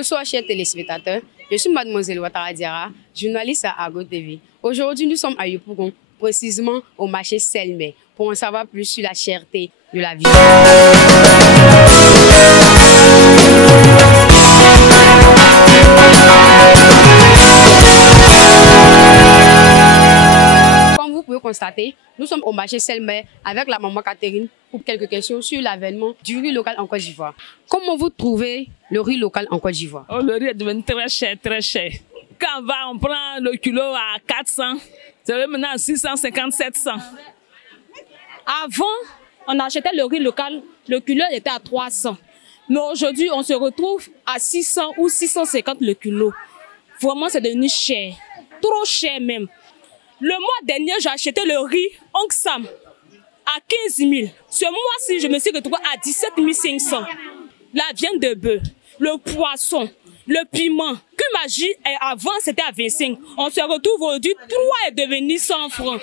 Bonsoir chers téléspectateurs, je suis mademoiselle Ouattara Diarra, journaliste à Argo TV. Aujourd'hui nous sommes à Yopougon, précisément au marché Selmé, pour en savoir plus sur la cherté de la vie. Comme vous pouvez constater, nous sommes au marché Selmé avec la maman Catherine pour quelques questions sur l'avènement du riz local en Côte d'Ivoire. Comment vous trouvez le riz local en Côte d'Ivoire? Oh, le riz est devenu très cher, très cher. Quand on prend le kilo à 400, c'est maintenant à 650, 700. Avant, on achetait le riz local, le kilo était à 300. Mais aujourd'hui, on se retrouve à 600 ou 650 le kilo. Vraiment, c'est devenu cher. Trop cher même. Le mois dernier, j'ai acheté le riz Oncle Sam à 15 000. Ce mois-ci, je me suis retrouvée à 17 500. La viande de bœuf, le poisson, le piment. Que magie, avant c'était à 25. On se retrouve aujourd'hui, 3 est devenu 100 francs.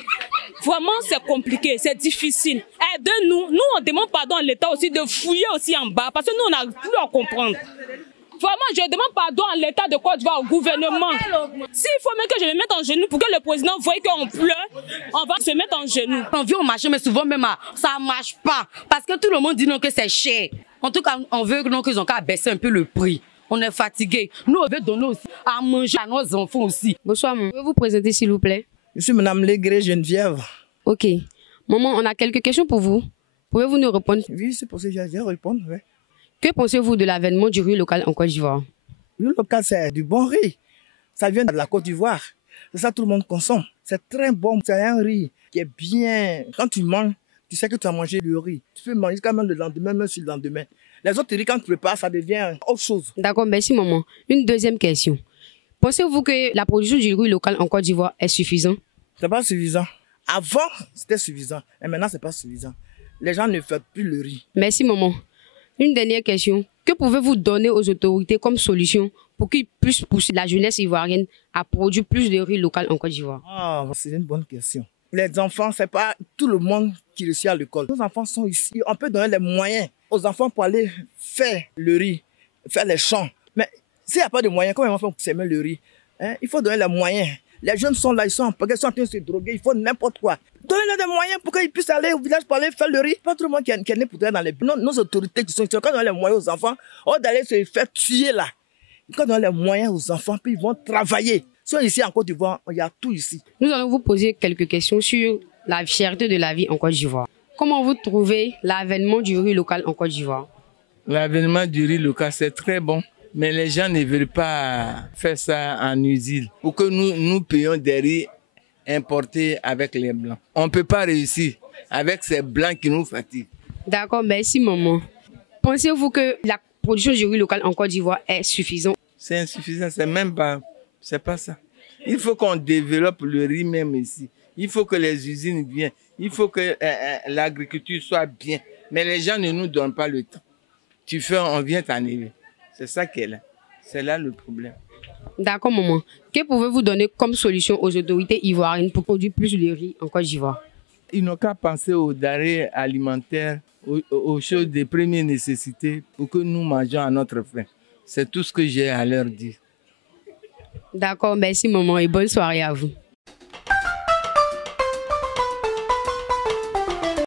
Vraiment, c'est compliqué, c'est difficile. Aidez-nous. Nous, on demande pardon à l'État aussi de fouiller aussi en bas parce que nous, on n'a plus à comprendre. Vraiment, je demande pardon à l'État de Côte d'Ivoire, au gouvernement. S'il faut même que je me mette en genoux pour que le président voie qu'on pleure, on va se mettre en genoux. On vient au marché, mais souvent même ça ne marche pas. Parce que tout le monde dit non que c'est cher. En tout cas, on veut non qu'ils ont qu'à baisser un peu le prix. On est fatigué. Nous, on veut donner aussi à manger à nos enfants aussi. Bonsoir, maman. Pouvez-vous présenter s'il vous plaît? Je suis Madame Légré Geneviève. Ok. Maman, on a quelques questions pour vous. Pouvez-vous nous répondre? Oui, c'est pour ça que j'ai répondre. Oui. Que pensez-vous de l'avènement du riz local en Côte d'Ivoire? Le riz local, c'est du bon riz. Ça vient de la Côte d'Ivoire. C'est ça que tout le monde consomme. C'est très bon. C'est un riz qui est bien. Quand tu manges, tu sais que tu as mangé le riz. Tu peux manger quand même le lendemain, même sur le lendemain. Les autres riz, quand tu prépares, ça devient autre chose. D'accord, merci maman. Une deuxième question. Pensez-vous que la production du riz local en Côte d'Ivoire est suffisante? C'est pas suffisant. Avant, c'était suffisant. Et maintenant, c'est pas suffisant. Les gens ne font plus le riz. Merci maman. Une dernière question. Que pouvez-vous donner aux autorités comme solution pour qu'ils puissent pousser la jeunesse ivoirienne à produire plus de riz local en Côte d'Ivoire? Ah, c'est une bonne question. Les enfants, c'est pas tout le monde qui réussit à l'école. Nos enfants sont ici. On peut donner les moyens aux enfants pour aller faire le riz, faire les champs. Mais s'il n'y a pas de moyens, comment ils vont faire pour s'aimer le riz? Il faut donner les moyens. Les jeunes sont là, ils sont en train de se droguer, il faut n'importe quoi. Donnez-leur des moyens pour qu'ils puissent aller au village pour aller faire le riz. Pas tout le monde qui est né pour être dans les... Nos autorités qui sont ici, quand on donne les moyens aux enfants, on d'aller se faire tuer là. Quand on donne les moyens aux enfants, puis ils vont travailler. Ils sont ici en Côte d'Ivoire, il y a tout ici. Nous allons vous poser quelques questions sur la cherté de la vie en Côte d'Ivoire. Comment vous trouvez l'avènement du riz local en Côte d'Ivoire? L'avènement du riz local, c'est très bon. Mais les gens ne veulent pas faire ça en usine. Pour que nous payions des riz importés avec les blancs. On ne peut pas réussir avec ces blancs qui nous fatiguent. D'accord, merci maman. Pensez-vous que la production du riz local en Côte d'Ivoire est suffisante? C'est insuffisant, c'est pas ça. Il faut qu'on développe le riz même ici. Il faut que les usines viennent. Il faut que l'agriculture soit bien. Mais les gens ne nous donnent pas le temps. Tu fais, on vient t'enlever. C'est ça qui est là. C'est là le problème. D'accord, maman. Que pouvez-vous donner comme solution aux autorités ivoiriennes pour produire plus de riz en Côte d'Ivoire? Ils n'ont qu'à penser aux denrées alimentaires, aux choses de première nécessité pour que nous mangeons à notre faim. C'est tout ce que j'ai à leur dire. D'accord, merci maman et bonne soirée à vous.